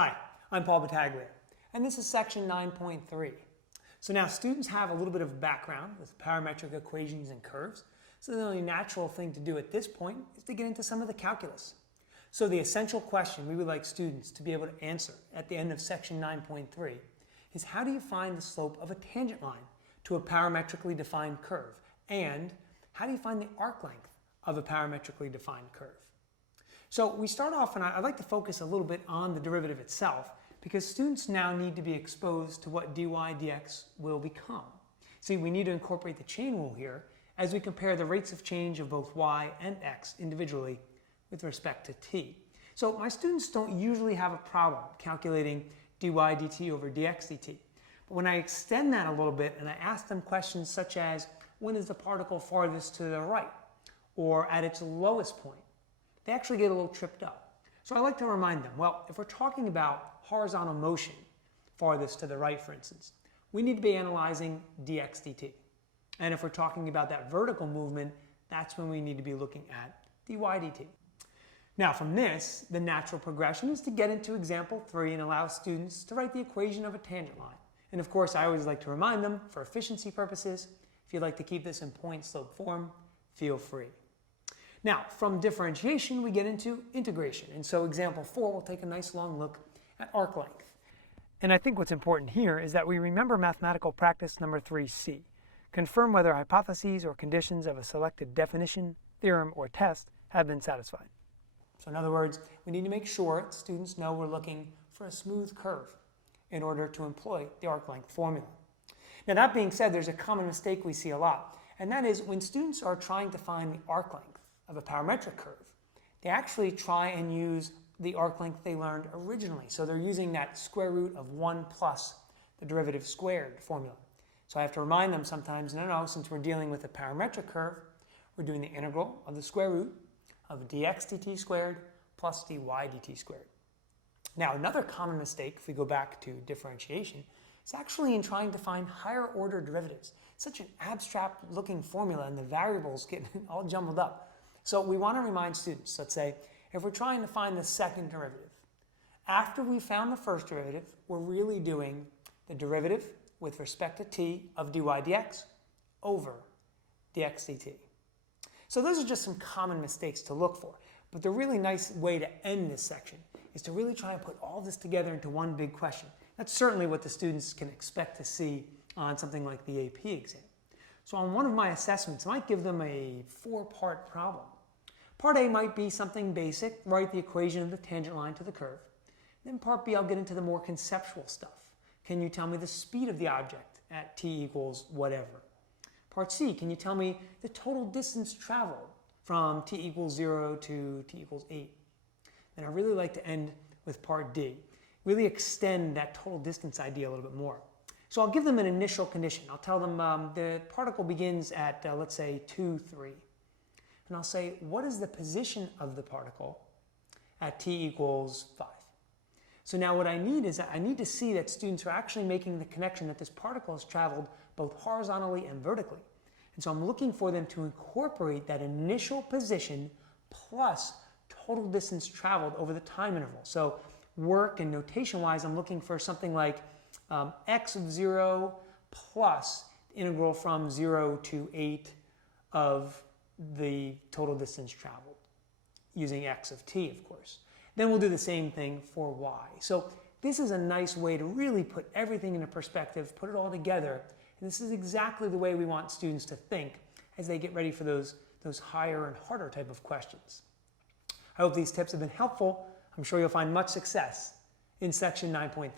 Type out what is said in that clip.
Hi, I'm Paul Battaglia, and this is section 9.3. So now students have a little bit of background with parametric equations and curves, so the only natural thing to do at this point is to get into some of the calculus. So the essential question we would like students to be able to answer at the end of section 9.3 is, how do you find the slope of a tangent line to a parametrically defined curve? And how do you find the arc length of a parametrically defined curve? So we start off, and I'd like to focus a little bit on the derivative itself, because students now need to be exposed to what dy dx will become. See, we need to incorporate the chain rule here as we compare the rates of change of both y and x individually with respect to t. So my students don't usually have a problem calculating dy dt over dx dt. But when I extend that a little bit and I ask them questions such as, when is the particle farthest to the right, or at its lowest point, they actually get a little tripped up. So I like to remind them, well, if we're talking about horizontal motion farthest to the right, for instance, we need to be analyzing dx dt. And if we're talking about that vertical movement, that's when we need to be looking at dy dt. Now from this, the natural progression is to get into example 3 and allow students to write the equation of a tangent line. And of course, I always like to remind them, for efficiency purposes, if you'd like to keep this in point slope form, feel free. Now, from differentiation, we get into integration. And so example 4, we'll take a nice long look at arc length. And I think what's important here is that we remember mathematical practice number 3C. Confirm whether hypotheses or conditions of a selected definition, theorem, or test have been satisfied. So in other words, we need to make sure students know we're looking for a smooth curve in order to employ the arc length formula. Now that being said, there's a common mistake we see a lot, and that is when students are trying to find the arc length of a parametric curve, they actually try and use the arc length they learned originally. So they're using that square root of 1 plus the derivative squared formula. So I have to remind them sometimes, no, since we're dealing with a parametric curve, we're doing the integral of the square root of dx dt squared plus dy dt squared. Now another common mistake, if we go back to differentiation, is actually in trying to find higher order derivatives. It's such an abstract looking formula and the variables get all jumbled up. So we want to remind students, let's say, if we're trying to find the second derivative, after we found the first derivative, we're really doing the derivative with respect to t of dy dx over dx dt. So those are just some common mistakes to look for. But the really nice way to end this section is to really try and put all this together into one big question. That's certainly what the students can expect to see on something like the AP exam. So on one of my assessments, I might give them a 4-part problem. Part A might be something basic, write the equation of the tangent line to the curve. Then part B, I'll get into the more conceptual stuff. Can you tell me the speed of the object at t equals whatever? Part C, can you tell me the total distance traveled from t equals 0 to t equals 8? And I really like to end with part D, really extend that total distance idea a little bit more. So I'll give them an initial condition. I'll tell them the particle begins at, let's say, 2, 3. And I'll say, what is the position of the particle at t equals 5? So now what I need is I need to see that students are actually making the connection that this particle has traveled both horizontally and vertically. And so I'm looking for them to incorporate that initial position plus total distance traveled over the time interval. So work and notation-wise, I'm looking for something like x of 0 plus the integral from 0 to 8 of the total distance traveled, using x of t, of course. Then we'll do the same thing for y. So this is a nice way to really put everything into perspective, put it all together, and this is exactly the way we want students to think as they get ready for those higher and harder type of questions. I hope these tips have been helpful. I'm sure you'll find much success in section 9.3.